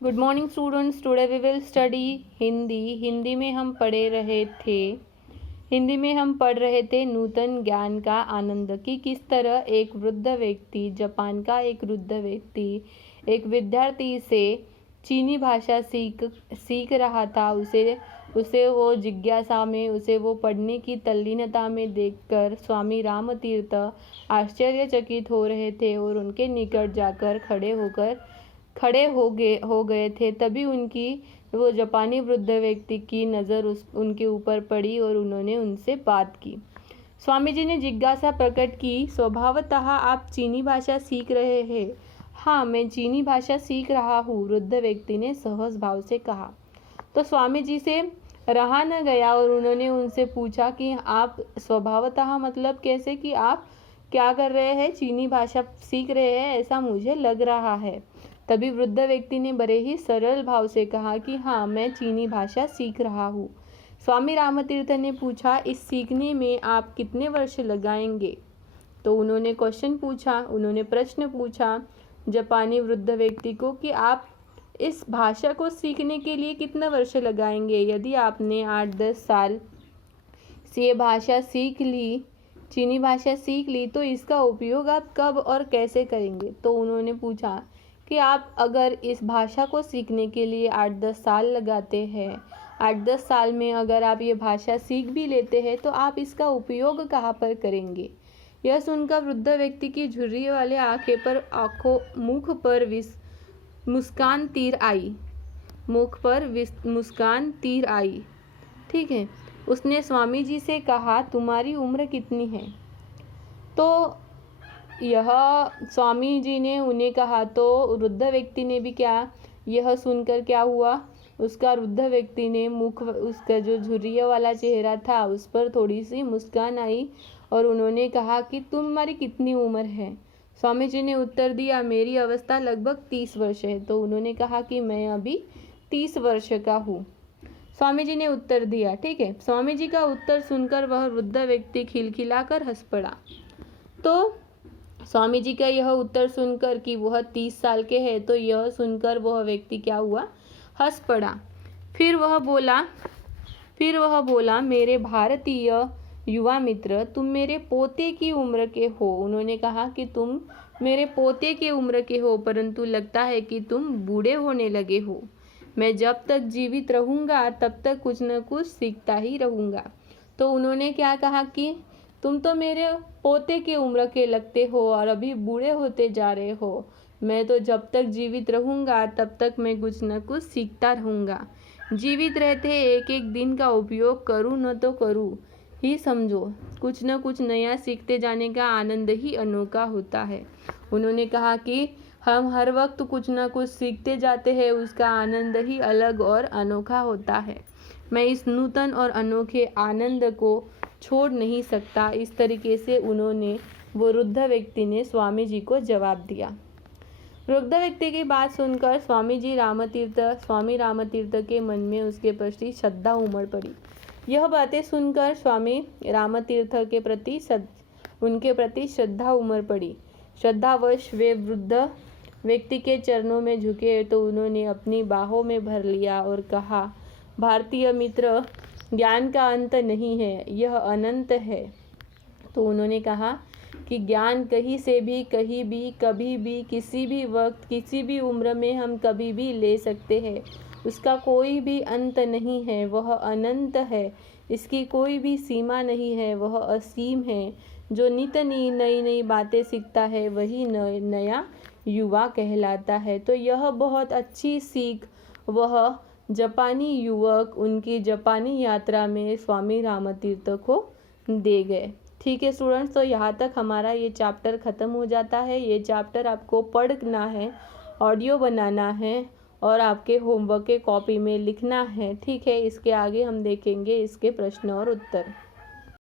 Good morning students, today we will study Hindi. Hindi में हम पढ़ रहे थे नूतन ज्ञान का आनंद कि किस तरह एक वृद्ध व्यक्ति, जापान का एक वृद्ध व्यक्ति एक विद्यार्थी से चीनी भाषा सीख रहा था। उसे वो जिज्ञासा में, उसे वो पढ़ने की तल्लीनता में देखकर स्वामी रामतीर्थ आश्चर्यचकित हो रहे थे और उनके निकट जाकर खड़े हो गए थे। तभी वो जापानी वृद्ध व्यक्ति की नज़र उनके ऊपर पड़ी और उन्होंने उनसे बात की। स्वामी जी ने जिज्ञासा प्रकट की, स्वभावतः आप चीनी भाषा सीख रहे हैं? हाँ, मैं चीनी भाषा सीख रहा हूँ, वृद्ध व्यक्ति ने सहज भाव से कहा। तो स्वामी जी से रहा न गया और उन्होंने उनसे पूछा कि आप स्वभावतः मतलब कैसे, कि आप क्या कर रहे हैं? चीनी भाषा सीख रहे हैं ऐसा मुझे लग रहा है। तभी वृद्ध व्यक्ति ने बड़े ही सरल भाव से कहा कि हाँ, मैं चीनी भाषा सीख रहा हूँ। स्वामी रामतीर्थ ने पूछा, इस सीखने में आप कितने वर्ष लगाएंगे? तो उन्होंने प्रश्न पूछा जापानी वृद्ध व्यक्ति को कि आप इस भाषा को सीखने के लिए कितना वर्ष लगाएंगे? यदि आपने 8-10 साल से ये भाषा सीख ली, चीनी भाषा सीख ली, तो इसका उपयोग आप कब और कैसे करेंगे? तो उन्होंने पूछा कि आप अगर इस भाषा को सीखने के लिए 8-10 साल लगाते हैं, 8-10 साल में अगर आप ये भाषा सीख भी लेते हैं, तो आप इसका उपयोग कहाँ पर करेंगे? यह सुनकर वृद्ध व्यक्ति की झुर्री वाले मुख पर मुस्कान तीर आई। ठीक है, उसने स्वामी जी से कहा, तुम्हारी उम्र कितनी है? तो यह स्वामी जी ने उन्हें कहा, तो वृद्ध व्यक्ति ने भी यह सुनकर क्या हुआ, उसका वृद्ध व्यक्ति ने उसका जो झुर्रिया वाला चेहरा था उस पर थोड़ी सी मुस्कान आई और उन्होंने कहा कि तुम्हारी कितनी उम्र है? स्वामी जी ने उत्तर दिया, मेरी अवस्था लगभग 30 वर्ष है। तो उन्होंने कहा कि मैं अभी 30 वर्ष का हूँ। स्वामी जी ने उत्तर दिया। ठीक है, स्वामी जी का उत्तर सुनकर वह वृद्ध व्यक्ति खिलखिलाकर हंस पड़ा। तो स्वामी जी का यह उत्तर सुनकर कि वह 30 साल के हैं, तो यह सुनकर वह व्यक्ति क्या हुआ, हंस पड़ा। फिर वह बोला, मेरे भारतीय युवा मित्र, तुम मेरे पोते की उम्र के हो। उन्होंने कहा कि तुम मेरे पोते की उम्र के हो, परंतु लगता है कि तुम बूढ़े होने लगे हो। मैं जब तक जीवित रहूँगा तब तक कुछ न कुछ सीखता ही रहूँगा। तो उन्होंने क्या कहा कि तुम तो मेरे पोते की उम्र के लगते हो और अभी बूढ़े होते जा रहे हो। मैं तो जब तक जीवित रहूँगा तब तक मैं कुछ न कुछ सीखता रहूँगा। जीवित रहते एक एक दिन का उपयोग करूँ न तो करूँ ही समझो। कुछ न कुछ नया सीखते जाने का आनंद ही अनोखा होता है। उन्होंने कहा कि हम हर वक्त कुछ न कुछ सीखते जाते हैं, उसका आनंद ही अलग और अनोखा होता है। मैं इस नूतन और अनोखे आनंद को छोड़ नहीं सकता। इस तरीके से वो वृद्ध व्यक्ति ने स्वामी जी को जवाब दिया। वृद्ध व्यक्ति की बात सुनकर स्वामी रामतीर्थ के मन में उसके प्रति श्रद्धा उमड़ पड़ी। यह बातें सुनकर स्वामी रामतीर्थ उनके प्रति श्रद्धा उमड़ पड़ी। श्रद्धावश वे वृद्ध व्यक्ति के चरणों में झुके तो उन्होंने अपनी बाहों में भर लिया और कहा, भारतीय मित्र, ज्ञान का अंत नहीं है, यह अनंत है। तो उन्होंने कहा कि ज्ञान कहीं से भी, कहीं भी, कभी भी, किसी भी वक्त, किसी भी उम्र में हम कभी भी ले सकते हैं। उसका कोई भी अंत नहीं है, वह अनंत है। इसकी कोई भी सीमा नहीं है, वह असीम है। जो नित नई बातें सीखता है वही नया युवा कहलाता है। तो यह बहुत अच्छी सीख वह जापानी युवक उनकी जापानी यात्रा में स्वामी रामतीर्थ को दे गए। ठीक है स्टूडेंट्स, तो यहाँ तक हमारा ये चैप्टर ख़त्म हो जाता है। ये चैप्टर आपको पढ़ना है, ऑडियो बनाना है और आपके होमवर्क के कॉपी में लिखना है। ठीक है, इसके आगे हम देखेंगे इसके प्रश्न और उत्तर।